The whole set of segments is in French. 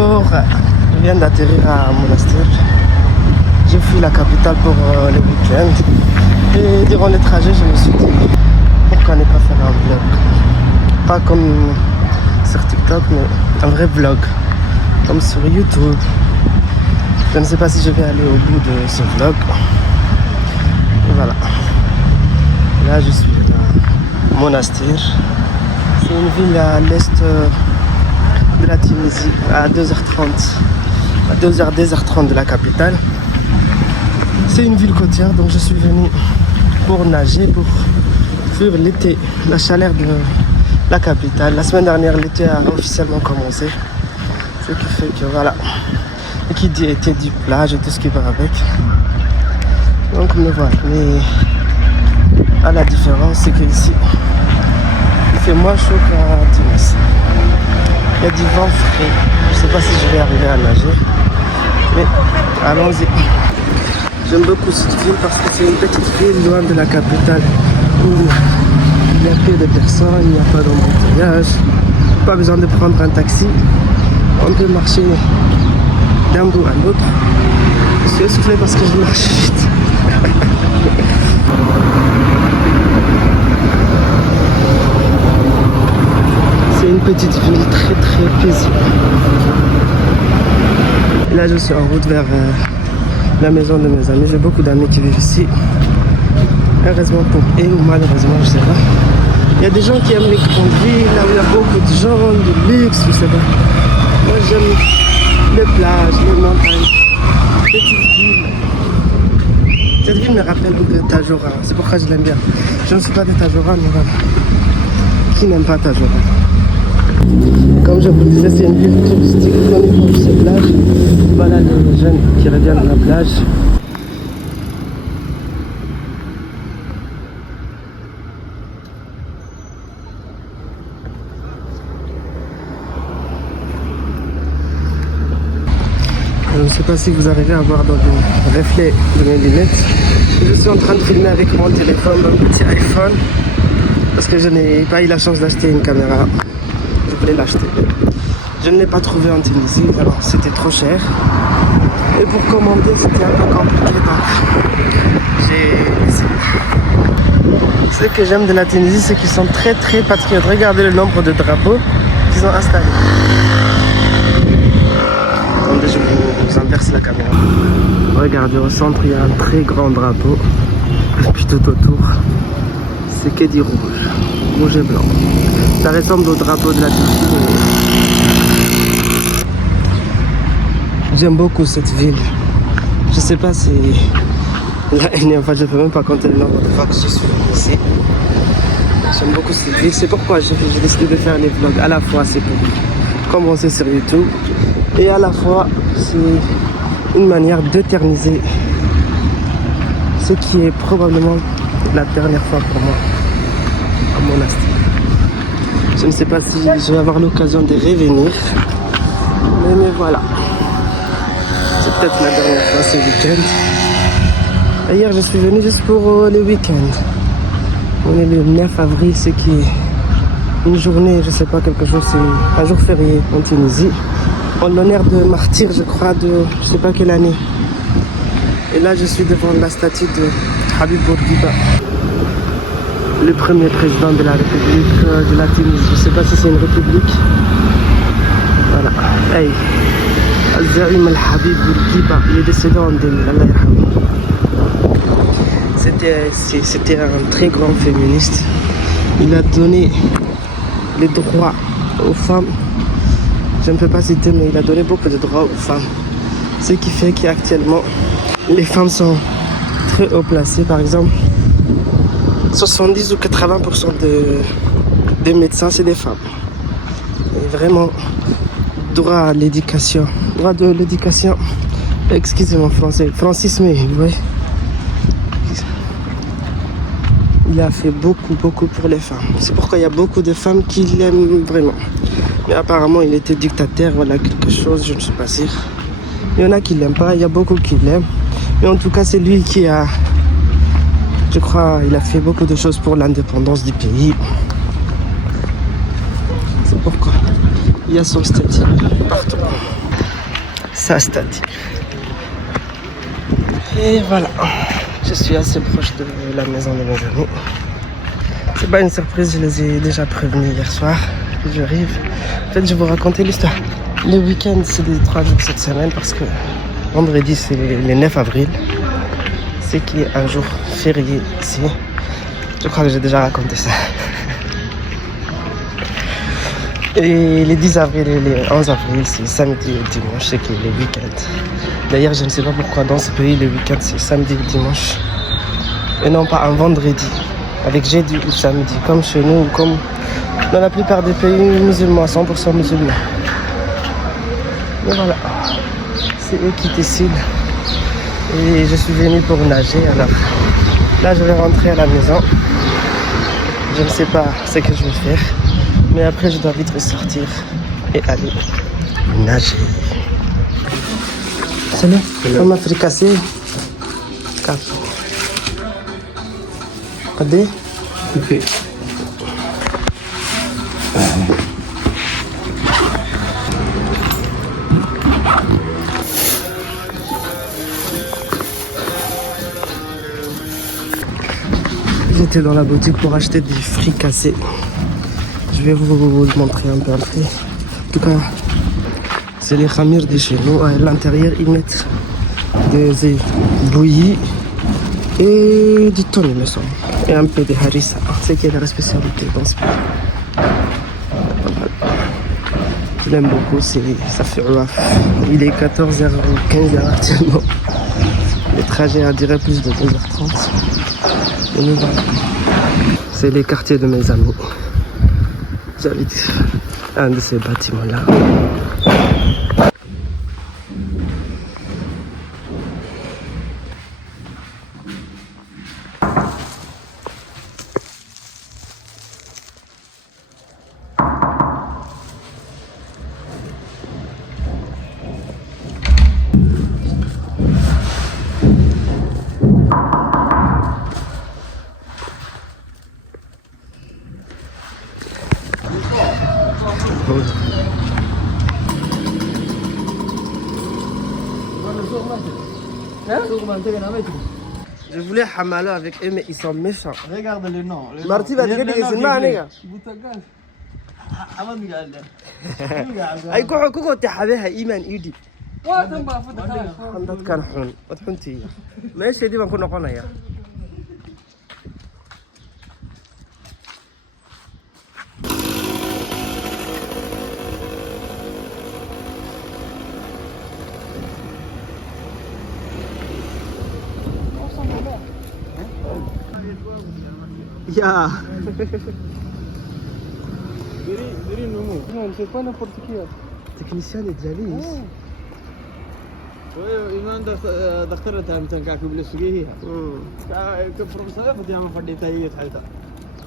Bonjour, je viens d'atterrir à Monastir. J'ai fui la capitale pour le week-end. Et durant le trajet, je me suis dit, pourquoi ne pas faire un vlog? Pas comme sur TikTok, mais un vrai vlog. Comme sur YouTube. Je ne sais pas si je vais aller au bout de ce vlog. Et voilà. Là, je suis à Monastir. C'est une ville à l'est de la Tunisie, à 2h30. À 2h de la capitale. C'est une ville côtière, donc je suis venu pour nager, pour fuir l'été, la chaleur de la capitale. La semaine dernière, l'été a officiellement commencé. Ce qui fait que voilà. Et qui dit été dit plage et tout ce qui va avec. Donc me voilà. Mais à la différence, c'est qu'ici, il fait moins chaud qu'à Tunis. Il y a du vent frais. Je ne sais pas si je vais arriver à nager. Mais allons-y. J'aime beaucoup cette ville parce que c'est une petite ville loin de la capitale où il n'y a peu de personnes, il n'y a pas d'embouteillage, pas besoin de prendre un taxi. On peut marcher d'un bout à l'autre. Je suis essoufflé parce que je marche vite. C'est une petite ville très paisible. Et là je suis en route vers la maison de mes amis. J'ai beaucoup d'amis qui vivent ici. Heureusement pour eux ou malheureusement, je sais pas. Il y a des gens qui aiment les grandes villes, là où il y a beaucoup de gens, de luxe, je sais pas. Moi j'aime les plages, les montagnes, les petites villes. Cette ville me rappelle un peu Tagora, c'est pourquoi je l'aime bien. Je ne suis pas de Tagora, mais voilà. Qui n'aime pas Tagora? Comme je vous disais, c'est une ville touristique connue pour ses plages. Voilà les jeunes qui reviennent à la plage. Je ne sais pas si vous arrivez à voir dans le reflet de mes lunettes. Je suis en train de filmer avec mon téléphone, un petit iPhone. Parce que je n'ai pas eu la chance d'acheter une caméra. Je voulais l'acheter. Je ne l'ai pas trouvé en Tunisie, alors c'était trop cher. Et pour commander, c'était un peu compliqué, donc j'ai essayé. Ce que j'aime de la Tunisie, c'est qu'ils sont très patriotes. Regardez le nombre de drapeaux qu'ils ont installés. Attendez, je vous inverse la caméra. Regardez, au centre, il y a un très grand drapeau. Et puis tout autour, c'est que du rouge et blanc. Ça ressemble au drapeau de la Turquie. J'aime beaucoup cette ville. Je sais pas si la énième fois, je peux même pas compter le nombre de fois que je suis ici. J'aime beaucoup cette ville. C'est pourquoi j'ai décidé de faire les vlogs. À la fois, c'est pour commencer sur YouTube. Et à la fois, c'est une manière d'éterniser ce qui est probablement la dernière fois pour moi à Monastir. Je ne sais pas si je vais avoir l'occasion de revenir. Mais voilà. C'est peut-être la dernière fois ce week-end. Hier, je suis venu juste pour le week-end. On est le 9 avril, ce qui est une journée, je sais pas, quelque chose, c'est un jour férié en Tunisie. En l'honneur de martyr, je crois, de je sais pas quelle année. Et là, je suis devant la statue de Habib Bourguiba, le premier président de la République de la Tunisie. Je sais pas si c'est une république. Voilà. Hey. Al-Zaim al-Habib Bourguiba, il est décédé en 2000. Allah yarhamou. C'était un très grand féministe. Il a donné les droits aux femmes. Je ne peux pas citer, mais il a donné beaucoup de droits aux femmes. Ce qui fait qu'actuellement, les femmes sont très haut placées. Par exemple, 70 ou 80% des médecins, c'est des femmes. Et vraiment, droit à l'éducation. Droit de l'éducation. Excusez-moi français. Francis, mais vous voyez. Il a fait beaucoup pour les femmes. C'est pourquoi il y a beaucoup de femmes qui l'aiment vraiment. Mais apparemment, il était dictateur, voilà quelque chose, je ne suis pas sûr. Il y en a qui l'aiment pas, il y a beaucoup qui l'aiment. Mais en tout cas, c'est lui qui a, je crois, il a fait beaucoup de choses pour l'indépendance du pays. C'est pourquoi Il y a son statut partout. Sa statue. Et voilà, je suis assez proche de la maison de mes amis. C'est pas une surprise, je les ai déjà prévenus hier soir que j'arrive. En fait, je vais vous raconter l'histoire. Le week-end, c'est les 3 jours cette semaine parce que vendredi, c'est le 9 avril. C'est qui est un jour férié ici. Je crois que j'ai déjà raconté ça. Et les 10 avril et les 11 avril, c'est samedi et dimanche, c'est qui est les week-ends. D'ailleurs, je ne sais pas pourquoi dans ce pays, le week-end, c'est samedi et dimanche. Et non pas un vendredi, avec jeudi ou samedi, comme chez nous, ou comme dans la plupart des pays musulmans, 100% musulmans. Mais voilà, c'est eux qui décident. Et je suis venu pour nager, alors là, je vais rentrer à la maison. Je ne sais pas ce que je vais faire. Mais après, je dois vite sortir et aller nager. Salut. Comment fricassé? Café. Regardez. Ok. J'étais dans la boutique pour acheter des fricassés. Je vais vous le montrer un peu après. En tout cas, c'est les khamir de chez nous. À l'intérieur, ils mettent des œufs bouillis et du thon, il me semble. Et un peu de harissa. C'est qui est la spécialité dans ce pays. Je l'aime beaucoup, ça fait ouf. Il est 14h ou 15h actuellement. Le trajet a duré plus de 2h30. Et nous voilà. C'est les quartiers de mes amis. J'habite un de ces bâtiments-là. Je voulais Hamalo avec eux, mais ils sont méchants. Regarde le nom. Marty va dire que c'est mal, les gars. Ay ko ko taxabeha iimaan iidi. Waadan baa fadhiya. Dadkan xun, wad xuntii. Meeshii baan ku noqonayaa. Ya. Non, c'est pas n'importe qui. Technicien de dialyse. إيمان دكتورة تامتن كاكو بلسوقيها. كبروفيسور بدي أعمل فردي تايجت حيتا.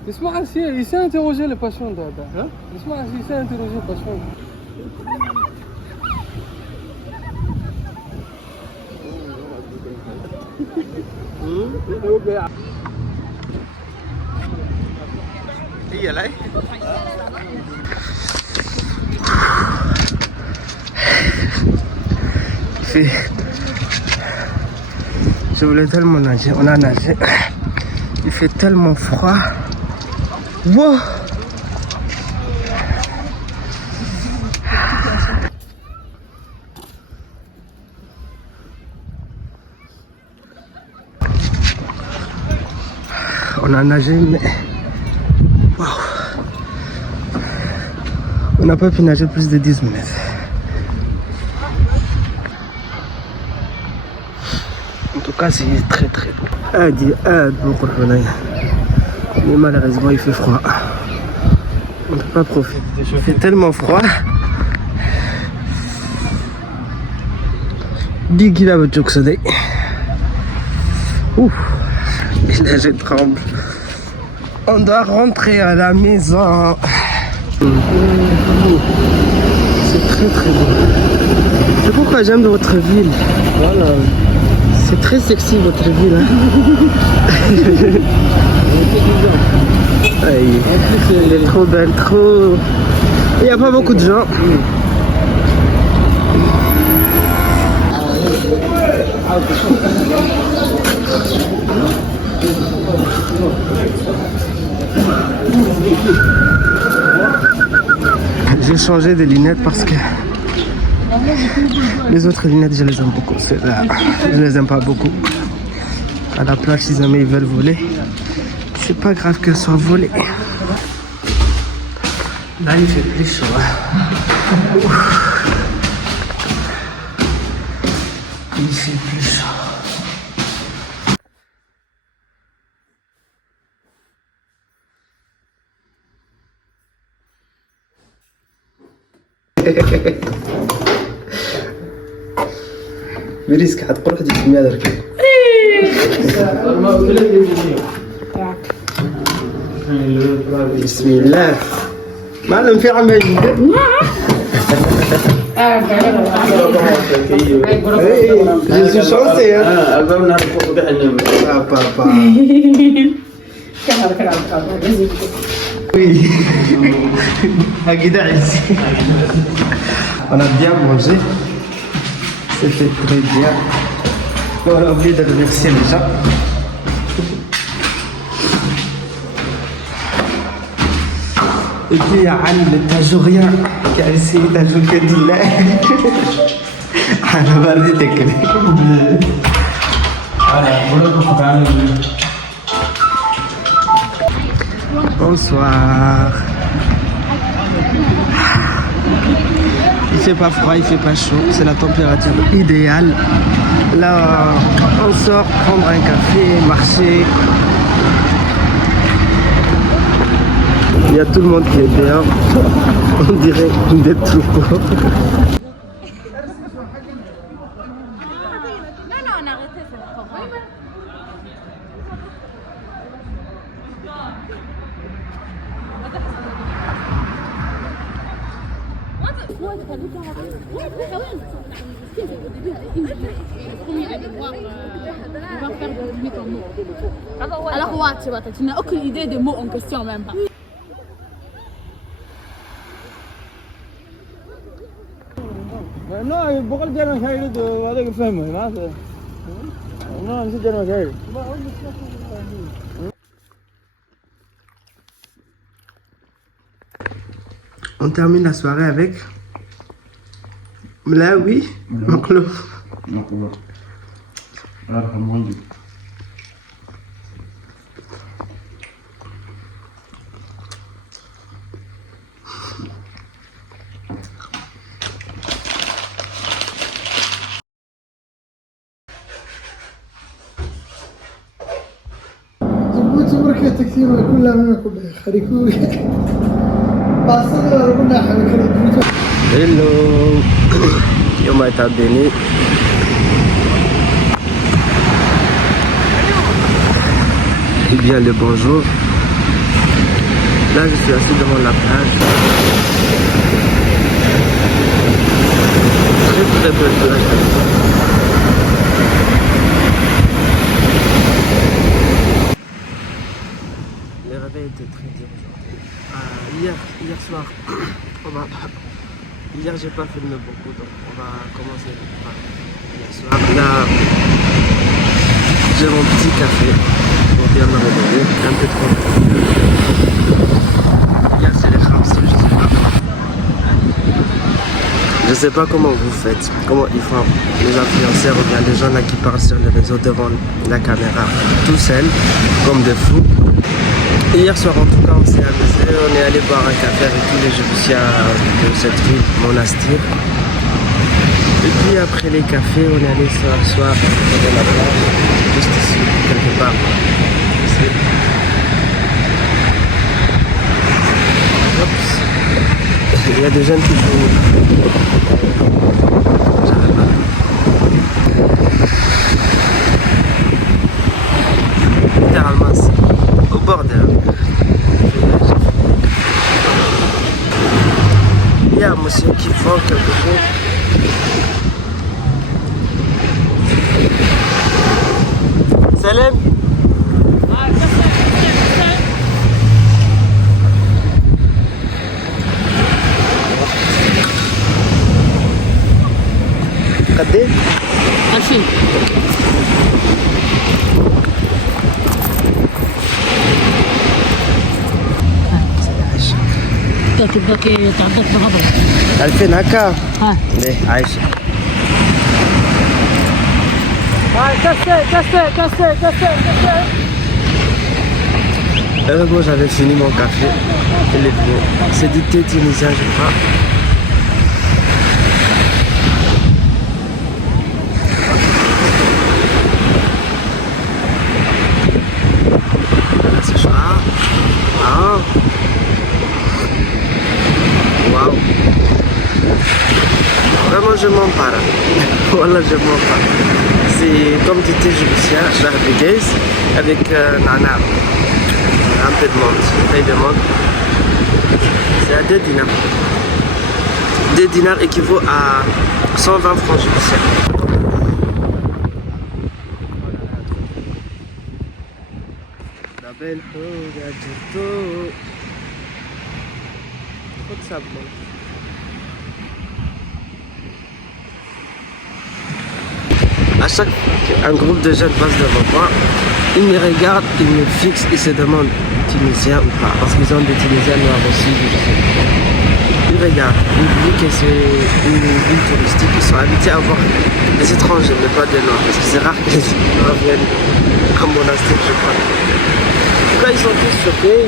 اسمع il s'est interrogé le patient d'Ada. Hein? اسمع il s'est interrogé le patient. هي لا Je voulais tellement nager, on a nagé. Il fait tellement froid. Wow. On a nagé, mais wow. On n'a pas pu nager plus de 10 minutes. En tout cas, c'est très très beau. Mais malheureusement, il fait froid. On ne peut pas profiter. Il fait tellement froid. 10 km de ouf. Et là, je tremble. On doit rentrer à la maison. C'est très très beau. C'est pourquoi j'aime votre ville. Voilà. C'est très sexy votre ville. Hein. Elle est trop belle, trop Il n'y a pas beaucoup de gens. J'ai changé de lunettes parce que les autres lunettes, je les aime beaucoup. Celles-là, je les aime pas beaucoup. À la plage, si jamais ils veulent voler, c'est pas grave qu'elles soient volées. Là, il fait plus chaud. Il fait plus chaud. بريسك حتقول واحد يسميها درك بسم الله معلم في عم جديد je suis chanceux oui on a bien mangé, c'est fait très bien. On a oublié de remercier les gens. Et puis il y a Anne le Tajourien qui a essayé d'ajouter du lait. أنا بردتك. Bonsoir. Il fait pas froid, il fait pas chaud, c'est la température idéale. Là, on sort prendre un café, marcher. Il y a tout le monde qui est dehors. On dirait des troupeaux. Alors ouais, tu vois, tu n'as aucune idée des mots en question même pas. لا بقول جرم خيرد وهذا فهمه ما لا نسيت جرم خيرد. On termine la soirée avec là oui, Maclo. بركة كثير كلها من كلها خريكوي باصل كلها حبيبي. Hello, يوم États-Unis. Eh bien le bonjour. Là je suis assis devant la plage. Très très belle plage. Le réveil était très dur aujourd'hui. Hier soir, hier j'ai pas filmé beaucoup, donc on va commencer par hier soir. Là, j'ai mon petit café pour bien me réveiller, un peu trop. Hier c'est les khamsi, je sais pas comment vous faites, comment ils font les influenceurs ou bien les gens là qui parlent sur les réseaux devant la caméra, tout seuls, comme des fous. Hier soir en tout cas on s'est amusé, on est allé boire un café avec tous les Jébusiens de cette ville, Monastir. Et puis après les cafés, on est allé s'asseoir dans la plage, juste ici, quelque part. Ici. Oups. Il y a des jeunes qui font... J'arrive pas. Littéralement ici, au bord de la mer. Il y a un monsieur qui vend quelque chose. Salam. قد عارفين تبقى تعطيك بهضرة 2000 هكا ها ليه عايشة هاي كاسة Heureusement j'avais fini mon café. Il est bon. C'est du thé tunisien je crois. C'est chaud. Ah. Waouh. Vraiment je m'en parle. Voilà je m'en parle. C'est comme du thé égyptien, genre de gaze avec nana. Un peu de menthe, une feuille de menthe. C'est à 2 dinars. 2 dinars équivaut à 120 francs égyptiens. La belle Trop de sable. À chaque fois qu'un groupe de jeunes passe devant moi, ils me regardent, ils me fixent, ils se demandent tunisien ou pas, parce qu'ils ont des tunisiens noirs aussi. Ils regardent, ils oublient que c'est une ville touristique, ils sont habitués à voir des étrangers, mais pas des noirs, parce que c'est rare que les noirs viennent à monastère, je crois. En tout cas, ils sont tous choqués.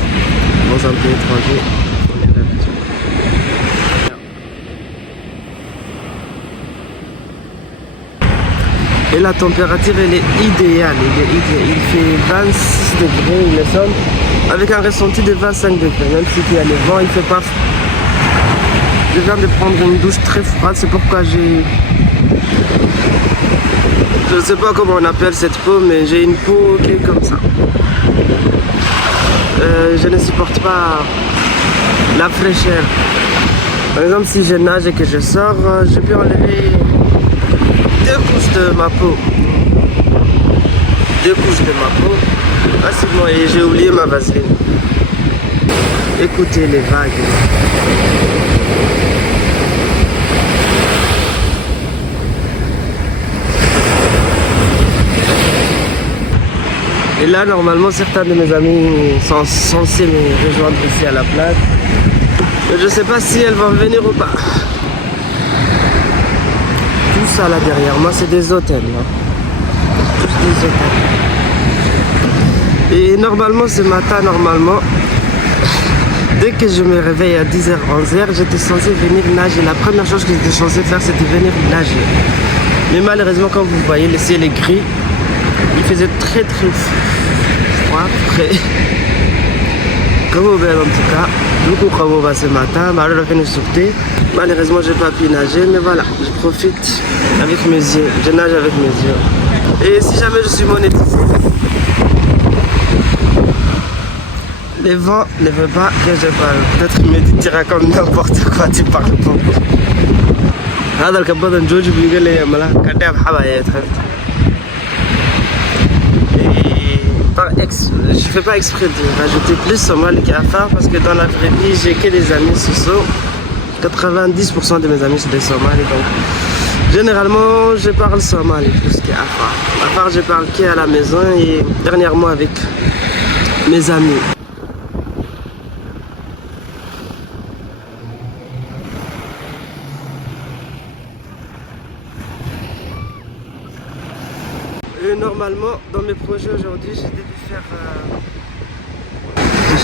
Dans un pays étranger, on est l'habitude. Et la température elle est idéale, il fait 26 degrés il me semble, avec un ressenti de 25 degrés, même si il y a le vent, il fait pas froid. Je viens de prendre une douche très froide, c'est pourquoi j'ai... Je ne sais pas comment on appelle cette peau, mais j'ai une peau qui est comme ça. Je ne supporte pas la fraîcheur. Par exemple, si je nage et que je sors, je peux enlever 2 couches de ma peau. 2 couches de ma peau. Facilement, et j'ai oublié ma vaseline. Écoutez les vagues. Et là, normalement, certains de mes amis sont censés me rejoindre ici à la plage. Mais je ne sais pas si elles vont venir ou pas. Tout ça là derrière moi, c'est des hôtels. Là. Tous des hôtels. Et normalement, ce matin, dès que je me réveille à 10h, 11h, j'étais censé venir nager. La première chose que j'étais censé faire, c'était venir nager. Mais malheureusement, comme vous voyez, le ciel est gris. Il faisait très froid, frais. Comme au bel en tout cas, beaucoup de ce matin, malheureusement j'ai pas pu nager, mais voilà, je profite avec mes yeux, je nage avec mes yeux. Et si jamais je suis monétisé, les vents ne veulent pas que je parle. Peut-être qu'il me dira comme n'importe quoi, tu parles beaucoup. هذا الكبد جوج بيقول لي ملا كداب حبايا تخفت. Je fais pas exprès de rajouter plus somali qu'Afar parce que dans la vraie vie j'ai que des amis Soso. 90% de mes amis sont des Somalis, donc généralement je parle somali plus qu'Afar. Afar je parle qu'à la maison et dernièrement avec mes amis. Normalement, dans mes projets aujourd'hui, j'ai dû faire...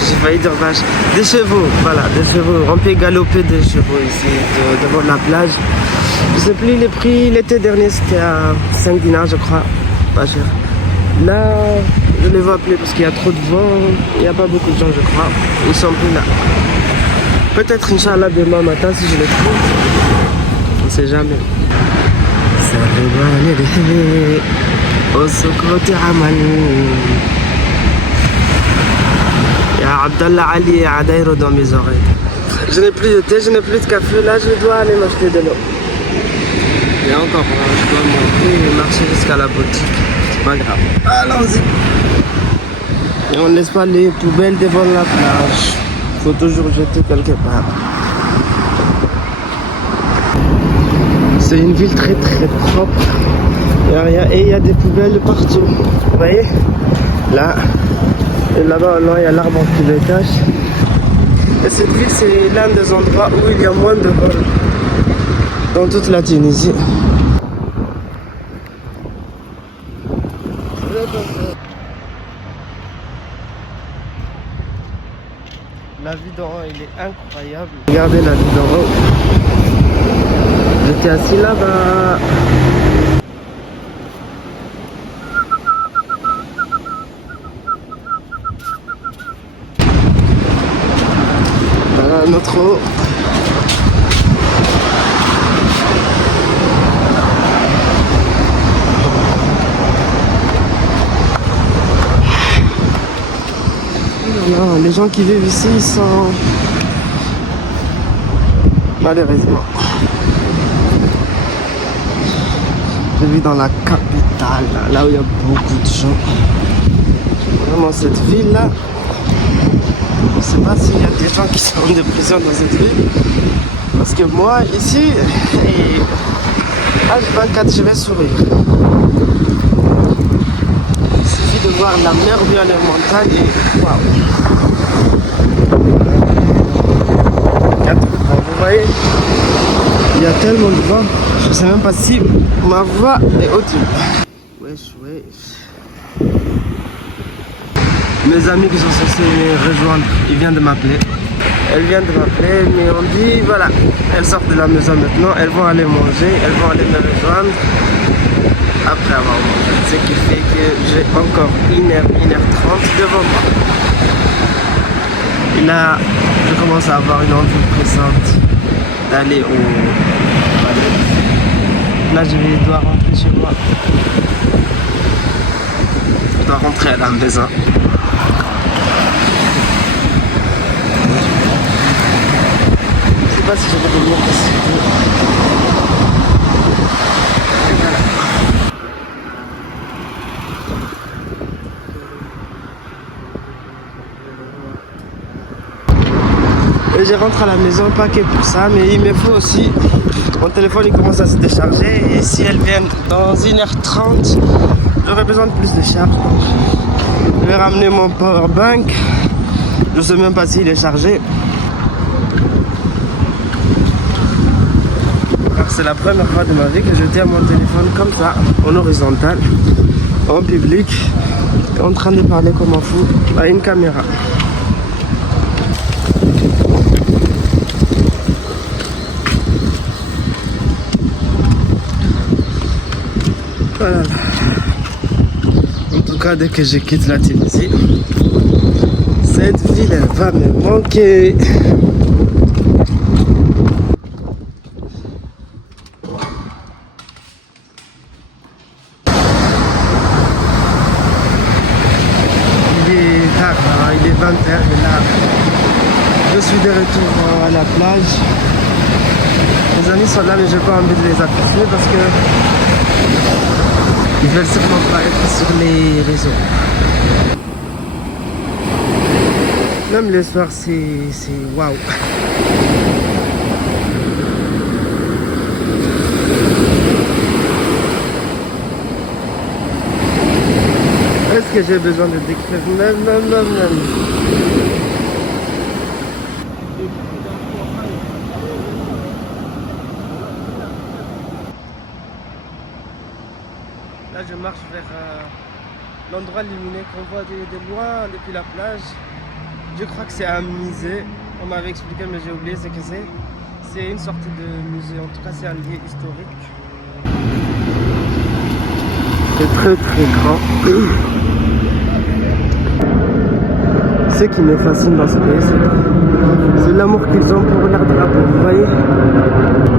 J'ai failli dire vache. Des chevaux, voilà, des chevaux. On peut galoper des chevaux ici, devant la plage. Je sais plus les prix, l'été dernier c'était à 5 dinars je crois, pas cher. Là, je ne les vois plus parce qu'il y a trop de vent, il n'y a pas beaucoup de gens je crois. Ils sont plus là. Peut-être Inch'Allah demain matin si je les trouve. On ne sait jamais. Ça au Sokoti Amal. Il y a Abdallah Ali et Adairo dans mes oreilles. Je n'ai plus de thé, je n'ai plus de café. Là, je dois aller m'acheter de l'eau. Et encore, je dois monter et marcher jusqu'à la boutique. C'est pas grave. Allons-y. Et on ne laisse pas les poubelles devant la plage. Il faut toujours jeter quelque part. C'est une ville très propre. Il y a rien et il y a des poubelles partout. Vous voyez? Là. Et là-bas, il y a l'arbre qui le cache. Et cette ville, c'est l'un des endroits où il y a moins de vols dans toute la Tunisie. La vue d'en haut, elle est incroyable. Regardez la vue d'en haut. J'étais assis là-bas. Voilà notre eau. Non, les gens qui vivent ici, ils sont malheureusement. Je vis dans la capitale, là où il y a beaucoup de gens. Vraiment cette ville là. Je ne sais pas s'il y a des gens qui sont en dépression dans cette ville. Parce que moi ici, H24 je vais sourire. Il suffit de voir la mer bien les montagnes et waouh. Vous voyez, il y a tellement de vent, je ne sais même pas si ma voix est audible. Wesh. Mes amis qui sont censés rejoindre, ils viennent de m'appeler. Elles viennent de m'appeler, mais on dit voilà, elles sortent de la maison maintenant, elles vont aller manger, elles vont aller me rejoindre après avoir mangé. Ce qui fait que j'ai encore 1h30 devant moi. Et là, je commence à avoir une envie pressante d'aller au palais. Là, je dois rentrer chez moi. Je dois rentrer à la maison. Je sais pas si je vais venir ici. Et je rentre à la maison, pas que pour ça, mais il me faut aussi. Mon téléphone il commence à se décharger et si elles viennent dans 1h30, j'aurai besoin de plus de charge. Donc je vais ramener mon power bank. Je sais même pas s'il est chargé. C'est la première fois de ma vie que je tiens mon téléphone comme ça, en horizontal, en public, en train de parler comme un fou à une caméra. Voilà. En tout cas, dès que je quitte la Tunisie, cette ville elle va me manquer. Il est 20h et là je suis de retour à la plage. Mes amis sont là mais j'ai pas envie de les appuyer parce que ils veulent sûrement pas être sur les réseaux. Même le soir c'est waouh. Est-ce que j'ai besoin de décrire? Non. Là, je marche vers l'endroit illuminé qu'on voit de loin depuis la plage. Je crois que c'est un musée. On m'avait expliqué, mais j'ai oublié ce que c'est. C'est une sorte de musée. En tout cas, c'est un lieu historique. C'est très grand. Ce qui me fascine dans ce pays, c'est l'amour qu'ils ont pour leur drapeau. Vous voyez,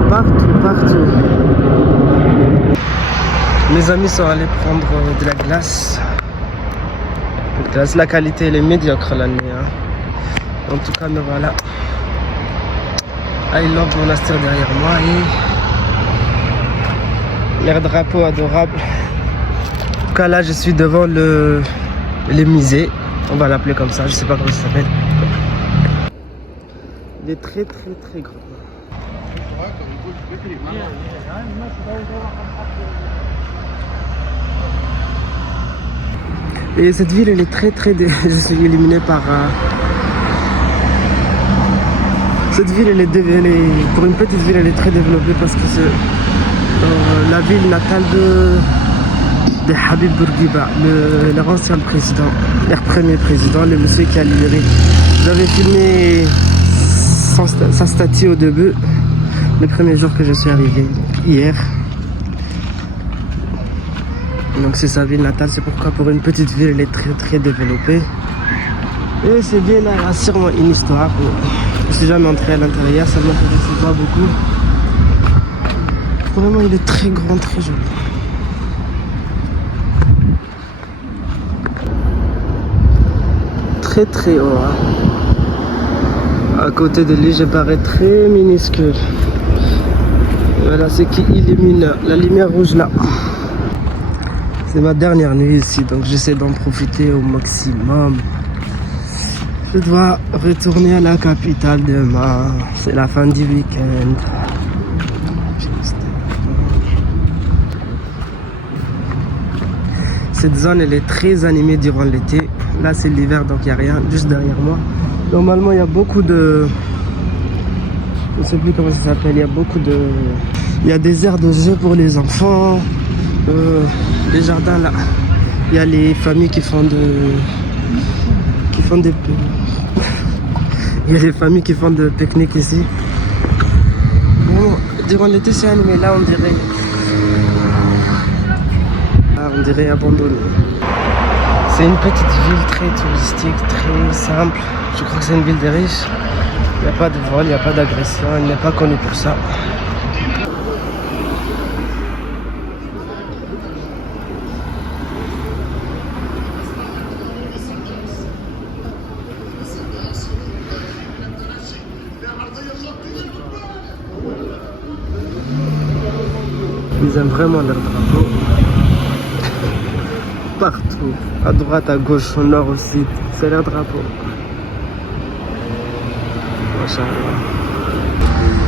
partout. Mes amis sont allés prendre de la glace. La qualité elle est médiocre la nuit. Hein. En tout cas, me voilà. I love Monastir derrière moi et leur drapeau adorable. En tout cas, là, je suis devant le musée. On va l'appeler comme ça, je sais pas comment ça s'appelle. Il est très grand. Et cette ville, elle est je suis éliminé par... Cette ville, pour une petite ville, elle est très développée parce que c'est la ville natale de Habib Bourguiba, leur ancien président, leur premier président, le monsieur qui a libéré. J'avais filmé sa statue au début, le premier jour que je suis arrivé, hier. Donc c'est sa ville natale, c'est pourquoi pour une petite ville, elle est très développée. Et cette ville a sûrement une histoire. Je suis jamais entré à l'intérieur, ça ne m'intéressait pas beaucoup. Vraiment, il est très grand, très joli. Très haut. Hein. À côté de lui, je parais très minuscule. Voilà ce qui illumine la lumière rouge là. C'est ma dernière nuit ici, donc j'essaie d'en profiter au maximum. Je dois retourner à la capitale demain. C'est la fin du week-end. Cette zone, elle est très animée durant l'été. Là, c'est l'hiver, donc il n'y a rien juste derrière moi. Normalement, il y a beaucoup de... Je ne sais plus comment ça s'appelle. Il y a des aires de jeu pour les enfants. Les jardins, là. Il y a les familles qui font des... Il y a des familles qui font de pique-nique ici. Bon, durant l'été, c'est animé. Là, on dirait abandonné. C'est une petite ville très touristique, très simple. Je crois que c'est une ville des riches. Il n'y a pas de vol, il n'y a pas d'agression. Elle n'est pas connue pour ça. Ils aiment vraiment leur drapeau. Partout, à droite, à gauche, au nord, au sud, c'est leur drapeau.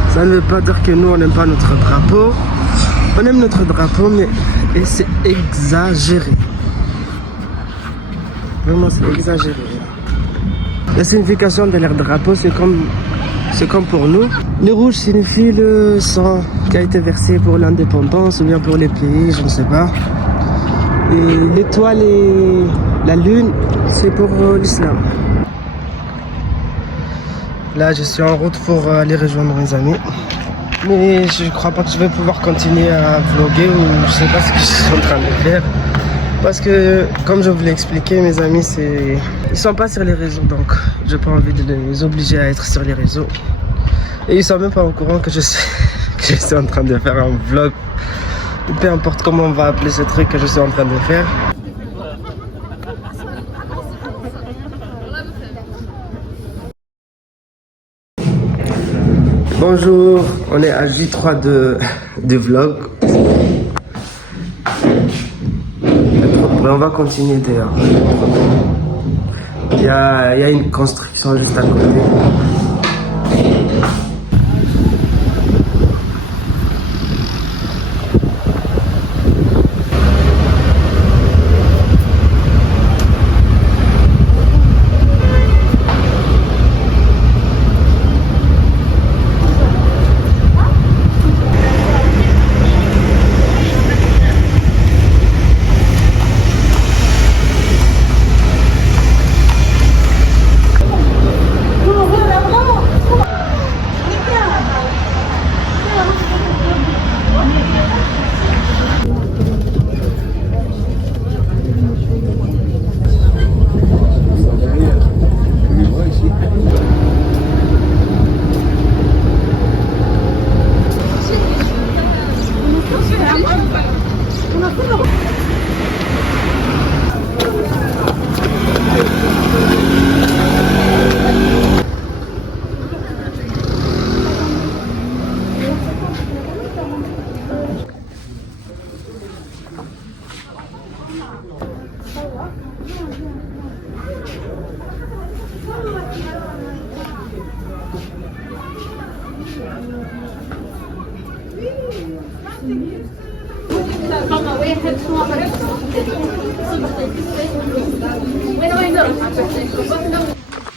Ça ne veut pas dire que nous on n'aime pas notre drapeau. On aime notre drapeau, mais c'est exagéré. Vraiment, c'est exagéré. La signification de leur drapeau, c'est comme pour nous. Le rouge signifie le sang qui a été versé pour l'indépendance ou bien pour les pays, je ne sais pas. Et l'étoile et la lune, c'est pour l'islam. Là, je suis en route pour aller rejoindre mes amis. Mais je ne crois pas que je vais pouvoir continuer à vlogger ou je ne sais pas ce que je suis en train de faire. Parce que, comme je vous l'ai expliqué, mes amis, ils sont pas sur les réseaux. Donc, j'ai pas envie de les obliger à être sur les réseaux. Et ils sont même pas au courant que je suis en train de faire un vlog. Peu importe comment on va appeler ce truc que je suis en train de faire. Bonjour, on est à J3 de vlog. On va continuer dehors. Il y a une construction juste à côté.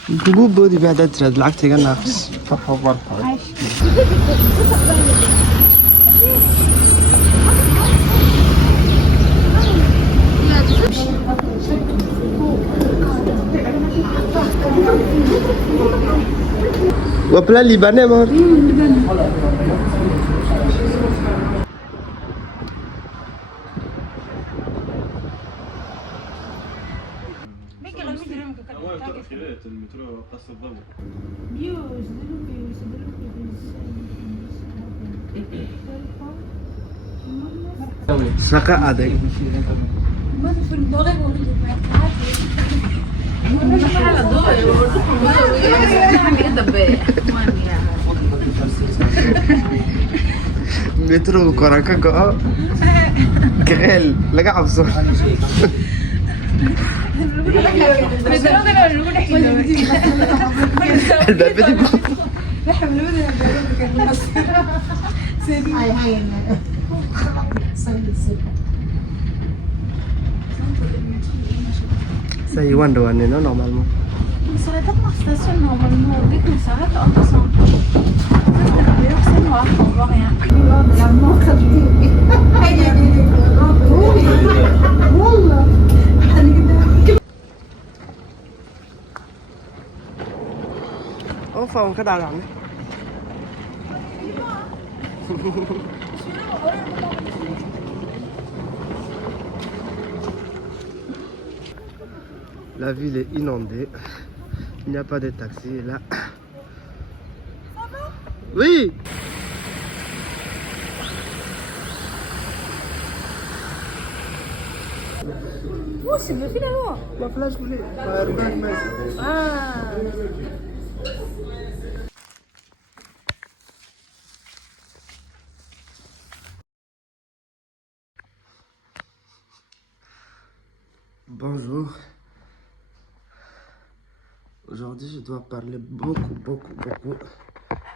الجبوب بودي بعد أدرى بالعكس كان ناقص فرحة وفرحة. وبلا ليباني مار. المترو قصر الضوء. سقى عادي. مترو كوراكا كو كغيل لقى عبصو الباب دي Ça y est, one non, normalement. Mais ça va pas dans la station normalement. Dès qu'on s'arrête, on descend. D'ailleurs, c'est noir, on voit rien. Enfin, on cadre là. La ville est inondée. Il n'y a pas de taxi là. Ça va? Oui! Oh, c'est bien finalement. La plage voulait. Ah. Bonjour. Aujourd'hui, je dois parler beaucoup.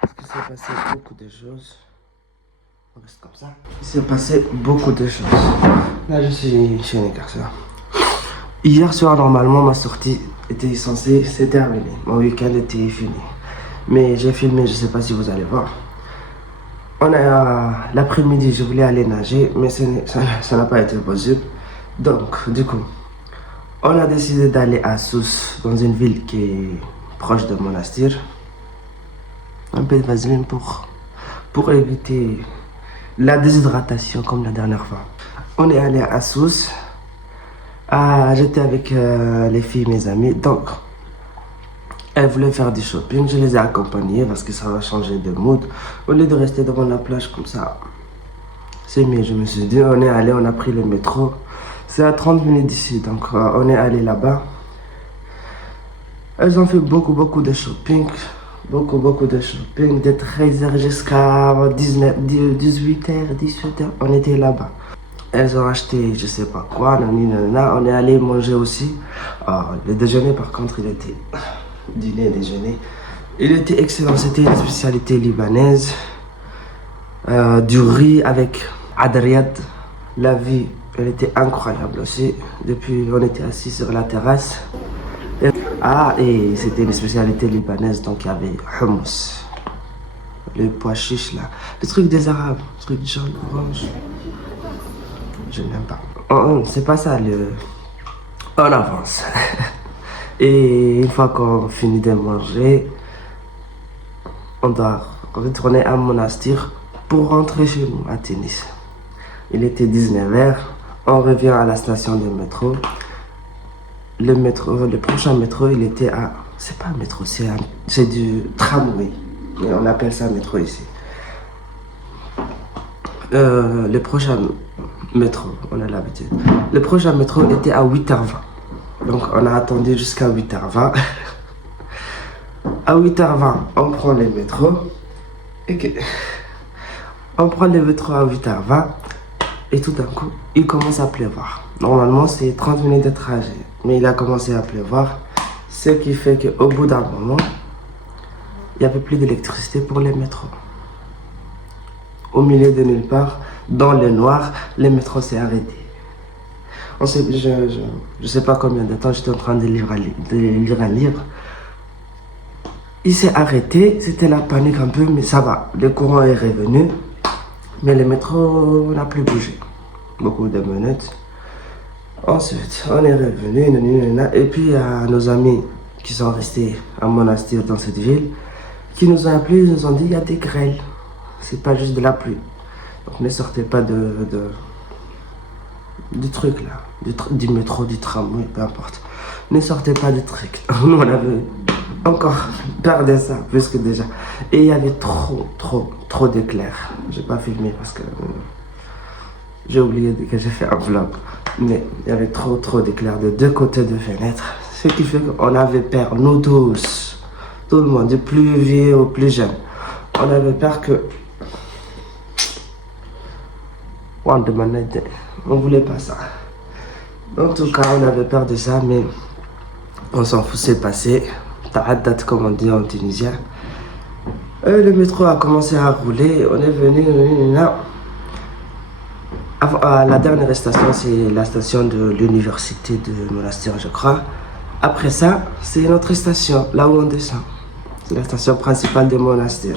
Parce qu'il s'est passé beaucoup de choses. On reste comme ça. Il s'est passé beaucoup de choses. Là, je suis chez les garçons. Hier soir, normalement, ma sortie était censée se terminer. Mon week-end était fini. Mais j'ai filmé, je ne sais pas si vous allez voir. L'après-midi, je voulais aller nager, mais ça n'a pas été possible. Donc, du coup, on a décidé d'aller à Sousse, dans une ville qui est proche de Monastir. Un peu de vaseline pour éviter la déshydratation comme la dernière fois. On est allé à Sousse. J'étais avec les filles, mes amies. Donc, elles voulaient faire du shopping. Je les ai accompagnées parce que ça va changer de mood. Au lieu de rester devant la plage comme ça, c'est mieux. Je me suis dit, on est allé, on a pris le métro. C'est à 30 minutes d'ici, donc on est allé là-bas. Elles ont fait beaucoup de shopping. Beaucoup de shopping. De 13h jusqu'à 18h, 17h, on était là-bas. Elles ont acheté je sais pas quoi, nanana. On est allé manger aussi. Le déjeuner par contre, il était... Dîner, déjeuner. Il était excellent, c'était une spécialité libanaise. Du riz avec adriat. La vie, elle était incroyable aussi. Depuis, on était assis sur la terrasse. Et c'était une spécialité libanaise, donc il y avait hummus. Le pois chiche là. Le truc des Arabes, le truc jaune, orange. Je n'aime pas. C'est pas ça, on avance. Et une fois qu'on finit de manger, on doit retourner à Monastir pour rentrer chez nous à Tunis. Il était 19h, on revient à la station de métro. Le prochain métro, il était à... C'est pas un métro, c'est du tramway. Mais on appelle ça métro ici. Le prochain métro, on a l'habitude. Le prochain métro était à 8h20. Donc on a attendu jusqu'à 8h20. À 8h20, on prend le métro. On prend le métro à 8h20. Et tout d'un coup, il commence à pleuvoir. Normalement, c'est 30 minutes de trajet. Mais il a commencé à pleuvoir. Ce qui fait qu'au bout d'un moment, il n'y avait plus d'électricité pour les métros. au milieu de nulle part, dans le noir, le métro s'est arrêté. Je sais pas combien de temps j'étais en train de lire un livre. Il s'est arrêté, c'était la panique un peu, mais ça va. Le courant est revenu, mais le métro n'a plus bougé. Beaucoup de minutes. Ensuite, on est revenu, et puis il y a nos amis qui sont restés à Monastir dans cette ville, qui nous ont appelés, ils nous ont dit il y a des grêles, c'est pas juste de la pluie. Donc ne sortez pas du truc là, du métro, du tram, oui, peu importe. Ne sortez pas du truc. Nous on avait encore peur de ça, plus que déjà. Et il y avait trop d'éclairs. J'ai pas filmé parce que j'ai oublié que j'ai fait un vlog. Mais il y avait trop d'éclairs de deux côtés de fenêtre. Ce qui fait qu'on avait peur, nous tous. Tout le monde, du plus vieux au plus jeune. On avait peur que... On voulait pas ça. En tout cas, on avait peur de ça, mais on s'en fout, c'est passé. Ta'addat, comme on dit en tunisien. Le métro a commencé à rouler. On est venu là. La dernière station, c'est la station de l'université de Monastir, je crois. Après ça, c'est notre station, là où on descend. C'est la station principale de Monastir.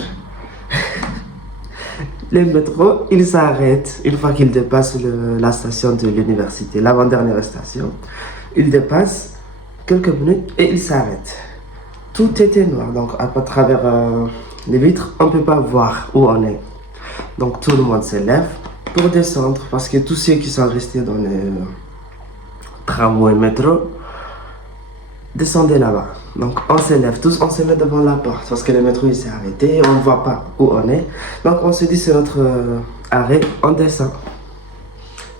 Le métro, il s'arrête une fois qu'il dépasse la station de l'université, l'avant-dernière station. Il dépasse quelques minutes et il s'arrête. Tout était noir, donc à travers les vitres, on ne peut pas voir où on est. Donc tout le monde se lève pour descendre, parce que tous ceux qui sont restés dans le tramway métro descendaient là-bas. Donc on se lève tous, on se met devant la porte, parce que le métro il s'est arrêté, on ne voit pas où on est. Donc on se dit c'est notre arrêt, on descend.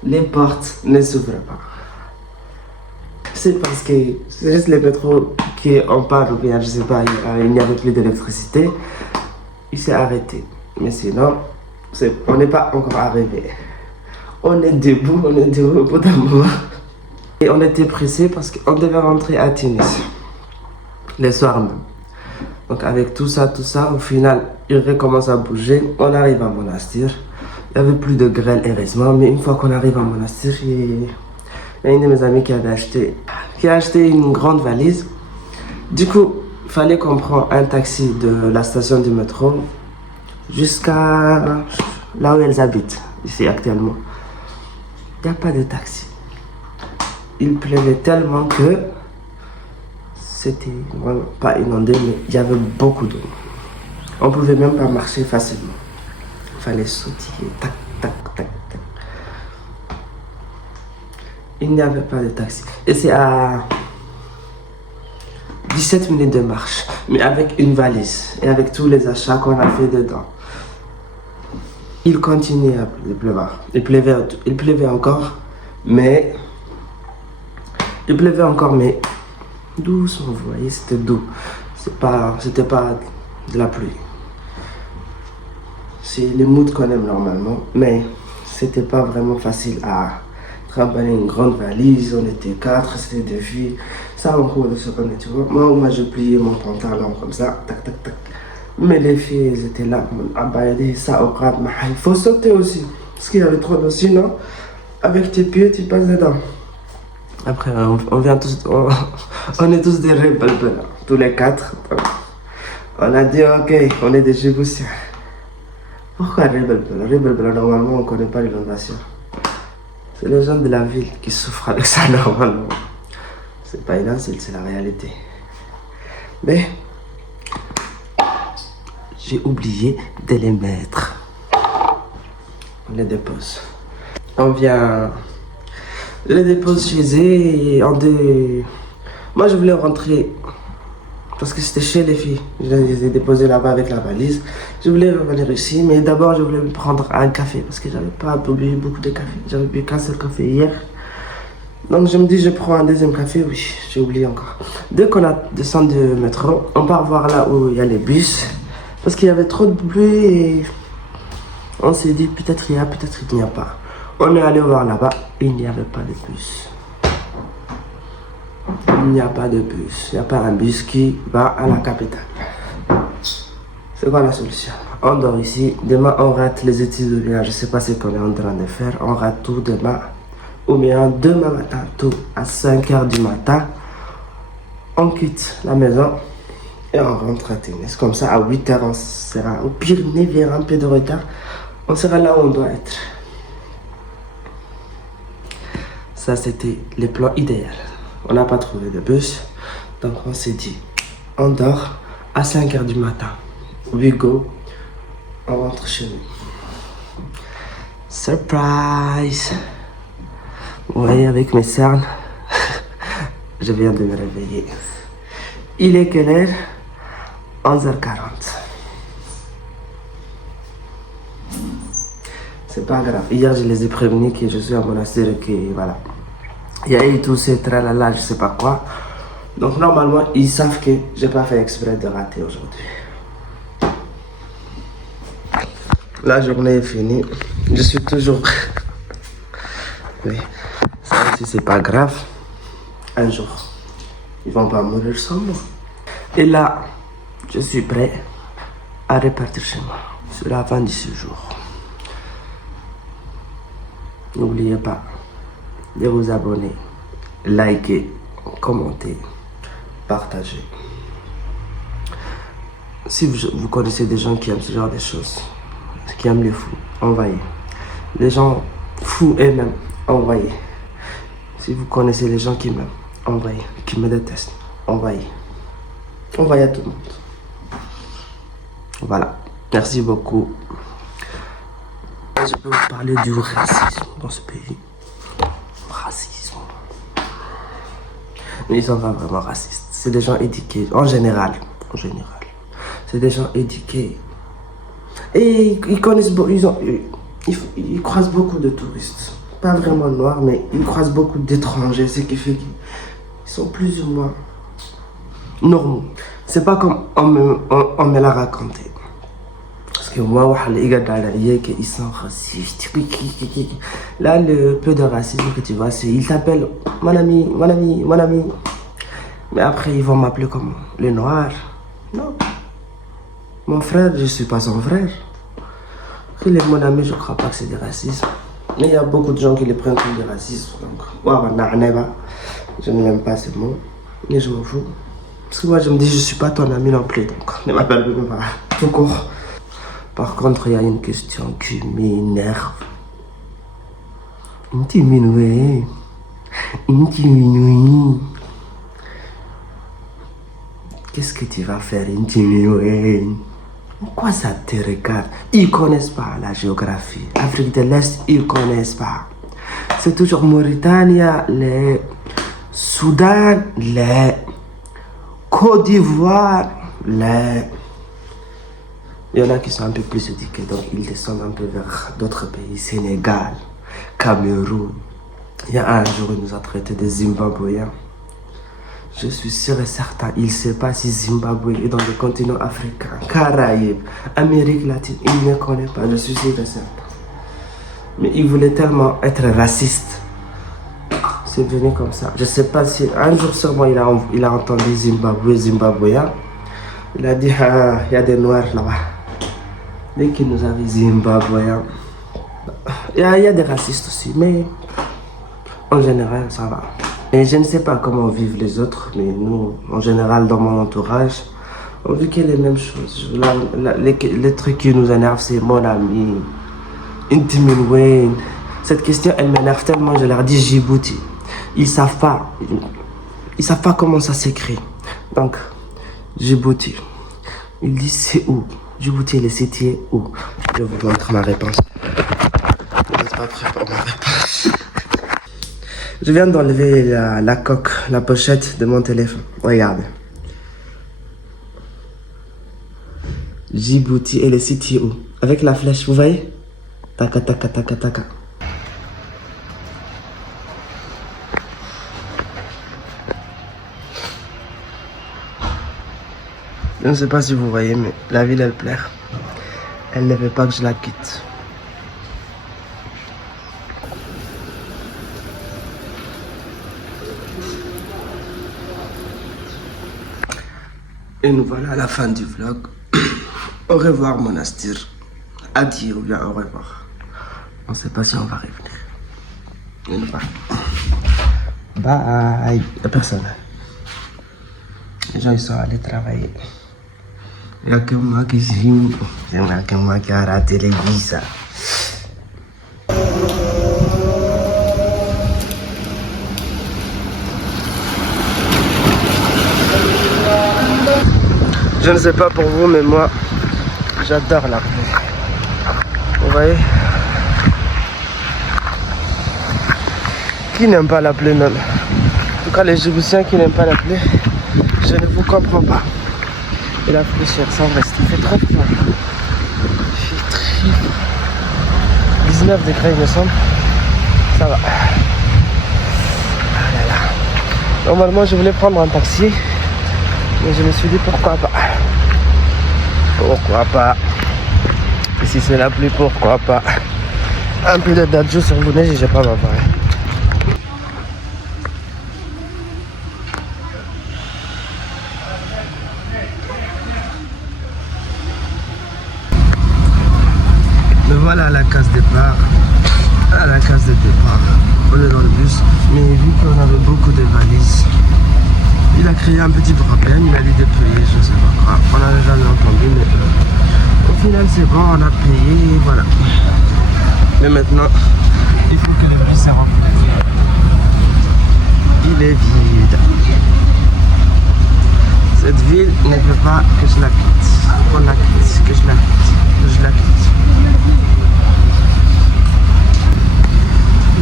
Les portes ne s'ouvrent pas. C'est parce que c'est juste le métro qui est en panne, ou bien je sais pas, il n'y avait plus d'électricité. Il s'est arrêté. Mais sinon, on n'est pas encore arrivé. On est debout au bout d'un moment. Et on était pressés parce qu'on devait rentrer à Tunis le soir même. Donc avec tout ça, au final, il recommence à bouger. On arrive à Monastir. Il n'y avait plus de grêle, heureusement, mais une fois qu'on arrive à Monastir, il y a une de mes amies qui a acheté une grande valise. Du coup, il fallait qu'on prenne un taxi de la station du métro jusqu'à là où elles habitent, ici actuellement. Il n'y a pas de taxi. Il pleuvait tellement que c'était vraiment pas inondé, mais il y avait beaucoup d'eau. On ne pouvait même pas marcher facilement. Il fallait sautiller, tac, tac, tac, tac. Il n'y avait pas de taxi. Et c'est à 17 minutes de marche, mais avec une valise et avec tous les achats qu'on a fait dedans. Il continuait à pleuvoir. Il pleuvait encore, mais doucement, vous voyez, c'était doux. C'était pas de la pluie. C'est les moods qu'on aime normalement, mais c'était pas vraiment facile à trimballer une grande valise. On était 4, c'était des filles. Ça, en cours de seconde, tu vois. Moi, je pliais mon pantalon comme ça, tac, tac, tac. Mais les filles, elles étaient là, ça au bras. Il faut sauter aussi, parce qu'il y avait trop d'eau. Sinon, avec tes pieds, tu passes dedans. Après, on est tous des rebelles, tous les 4. On a dit, ok, on est des Djiboutiens. Pourquoi rebelles? Normalement, on ne connaît pas l'inondation. C'est les gens de la ville qui souffrent avec ça, normalement. C'est pas une insulte, c'est la réalité. Mais j'ai oublié de les mettre. On les dépose. On vient... Je les dépose chez eux et Moi, je voulais rentrer parce que c'était chez les filles. Je les ai déposés là-bas avec la valise. Je voulais revenir ici, mais d'abord, je voulais me prendre un café parce que j'avais pas bu beaucoup de café. J'avais bu qu'un seul café hier. Donc, je me dis, je prends un deuxième café. Oui, j'ai oublié encore. Dès qu'on a descendu du métro, on part voir là où il y a les bus parce qu'il y avait trop de bruit et on s'est dit, peut-être il y a, peut-être il n'y a pas. On est allé voir là-bas, il n'y avait pas de bus. Il n'y a pas de bus. Il n'y a pas un bus qui va à la capitale. C'est quoi la solution? On dort ici. Demain, on rate les études ou bien je sais pas ce qu'on est en train de faire. On rate tout demain. Ou bien demain matin, tout à 5h du matin. On quitte la maison et on rentre à tennis. Comme ça, à 8h, on sera au pire 9h, un peu de retard. On sera là où on doit être. Ça, c'était le plan idéal. On n'a pas trouvé de bus. Donc, on s'est dit, on dort à 5h du matin. We go. On rentre chez nous. Surprise! Vous voyez, avec mes cernes, je viens de me réveiller. Il est quelle heure? 11h40. C'est pas grave. Hier, je les ai prévenus que je suis à monastère et que voilà. Il y a eu tout ce tralala, je sais pas quoi. Donc, normalement, ils savent que j'ai pas fait exprès de rater aujourd'hui. La journée est finie. Je suis toujours. Mais ça aussi, c'est pas grave. Un jour, ils vont pas mourir sans moi. Et là, je suis prêt à repartir chez moi. C'est la fin du séjour. N'oubliez pas de vous abonner, liker, commenter, partager. Si vous connaissez des gens qui aiment ce genre de choses, qui aiment les fous, envoyez. Les gens fous eux-mêmes, envoyez. Si vous connaissez les gens qui m'aiment, envoyez. Qui me détestent, envoyez. Envoyez à tout le monde. Voilà. Merci beaucoup. Je peux vous parler du racisme dans ce pays. Racisme. Mais ils sont pas vraiment racistes. C'est des gens éduqués, en général. En général. C'est des gens éduqués. Et ils connaissent, ils croisent beaucoup de touristes. Pas vraiment noirs, mais ils croisent beaucoup d'étrangers. Ce qui fait qu'ils sont plus ou moins normaux. C'est pas comme on me l'a raconté. Parce que moi, les gars ils sont racistes. Là, le peu de racisme que tu vois, c'est ils t'appellent mon ami, mon ami, mon ami. Mais après, ils vont m'appeler comme le noir. Non. Mon frère, je suis pas son frère. Il est mon ami, je crois pas que c'est du racisme. Mais il y a beaucoup de gens qui les prennent comme du racisme. Donc, je ne l'aime pas ce mot. Mais je m'en fous. Parce que moi, je me dis, je suis pas ton ami non plus. Donc, ne m'appelle pas. Tout court. Par contre, il y a une question qui m'énerve. Qu'est-ce que tu vas faire, Pourquoi ça te regarde? Ils connaissent pas la géographie. Afrique de l'Est, ils connaissent pas. C'est toujours Mauritanie, le Soudan, le Côte d'Ivoire, le... Il y en a qui sont un peu plus éduqués, donc ils descendent un peu vers d'autres pays. Sénégal, Cameroun. Il y a un jour, il nous a traité de Zimbabwéens. Je suis sûr et certain, il ne sait pas si Zimbabwe est dans le continent africain, Caraïbes, Amérique latine. Il ne connaît pas, je suis sûr et certain. Mais il voulait tellement être raciste. C'est venu comme ça. Je ne sais pas si un jour sûrement il a entendu Zimbabwéen. Il a dit, ah, il y a des noirs là-bas. Dès qu'il nous a dit Zimbabwéen. Il y a des racistes aussi, mais en général, ça va. Et je ne sais pas comment vivent les autres, mais nous, en général, dans mon entourage, on vit que les mêmes choses. Les trucs qui nous énervent, c'est mon ami, Intimin Wayne. Cette question, elle m'énerve tellement, je leur dis Djibouti. Ils savent pas comment ça s'écrit. Donc, Djibouti. Ils disent c'est où? Djibouti, le situé où? Je vous montre ma réponse. Vous n'êtes pas prêts pour ma réponse. Je viens d'enlever la coque, la pochette de mon téléphone. Regardez. Djibouti et le situé où? Avec la flèche, vous voyez? Taka, taka, taka, taka. Je ne sais pas si vous voyez, mais la ville, elle plaire. Elle ne veut pas que je la quitte. Et nous voilà à la fin du vlog. Au revoir, Monastir. Adieu ou bien au revoir. On ne sait pas si on va revenir. On va. Bye. Il n'y a personne. Les gens, ils sont allés travailler. Il n'y a que moi qui suis. Il n'y a que moi qui a raté les visas. Je ne sais pas pour vous, mais moi, j'adore la pluie. Vous voyez? Qui n'aime pas la pluie même? En tout cas, les Djiboutiens qui n'aiment pas la pluie, je ne vous comprends pas. Et la pluie sur ça reste, il fait très froid. Il fait très froid. 19 degrés, il me semble. Ça va. Ah là là. Normalement, je voulais prendre un taxi, mais je me suis dit pourquoi pas. Pourquoi pas? Et si c'est la pluie, pourquoi pas? Un peu de dadjo sur le neige et j'ai pas ma pareil. Me voilà à la case départ. À la case de départ. On est dans le bus, mais vu qu'on avait beaucoup de valises, il a créé un petit problème, il a dû déployer, je sais pas quoi. On n'avait jamais entendu, mais au final c'est bon, on a payé, et voilà. Mais maintenant, il faut que le bus soit rempli. Il est vide. Cette ville ne veut pas que je la quitte. Qu'on la quitte, que je la quitte, que je la quitte.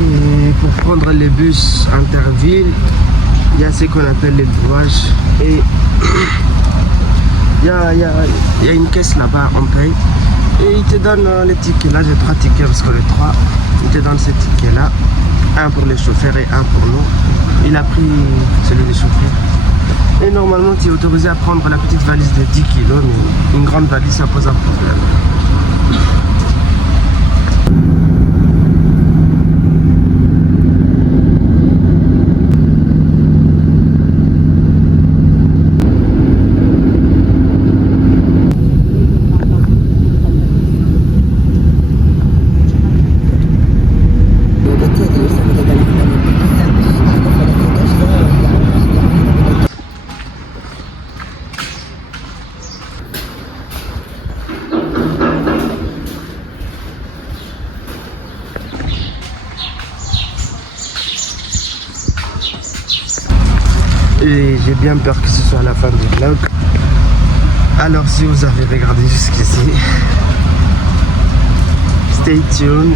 Et pour prendre les bus intervilles, il y a ce qu'on appelle les brouages et il y a une caisse là-bas, on paye et il te donne les tickets. Là j'ai 3 tickets parce que les 3, il te donne ces tickets là, un pour les chauffeurs et un pour nous. Il a pris celui des chauffeurs et normalement tu es autorisé à prendre la petite valise de 10 kilos, mais une grande valise ça pose un problème. Et j'ai bien peur que ce soit la fin du vlog. Alors si vous avez regardé jusqu'ici, stay tuned.